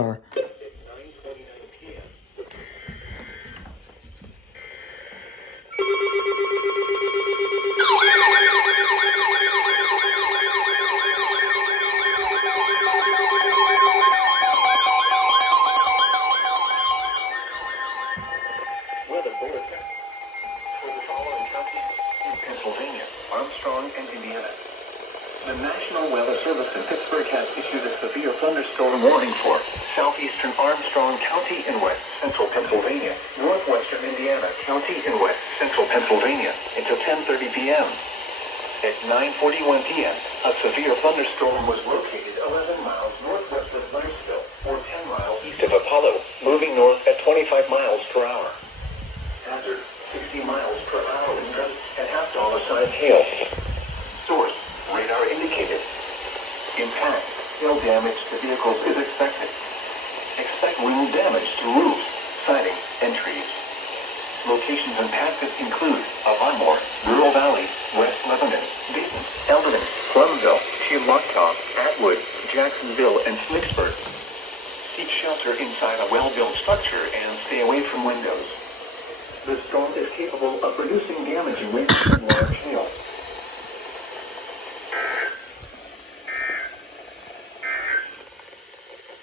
are. Weather bulletin. For the following counties in Pennsylvania, Armstrong, and Indiana. The National Weather Service in Pittsburgh has issued a severe thunderstorm warning for southeastern Armstrong County in west central Pennsylvania, northwestern Indiana County in west central Pennsylvania until 10:30 p.m. At 9:41 p.m., a severe thunderstorm was located 11 miles northwest of Blairsville, or 10 miles east of Apollo, moving north at 25 miles per hour. Hazard, 60 miles per hour wind gusts and half-dollar-sized hail. Source, radar indicated. Impact, hail damage to vehicles is expected. Expect wind damage to roofs, siding, and trees. Locations impacted include Avonmore, Rural Valley, West Lebanon, Dayton, Eldon, Plumville, Chiloctaw, Atwood, Jacksonville, and Slicksburg. Seek shelter inside a well-built structure and stay away from windows. The storm is capable of producing damaging winds and large hail.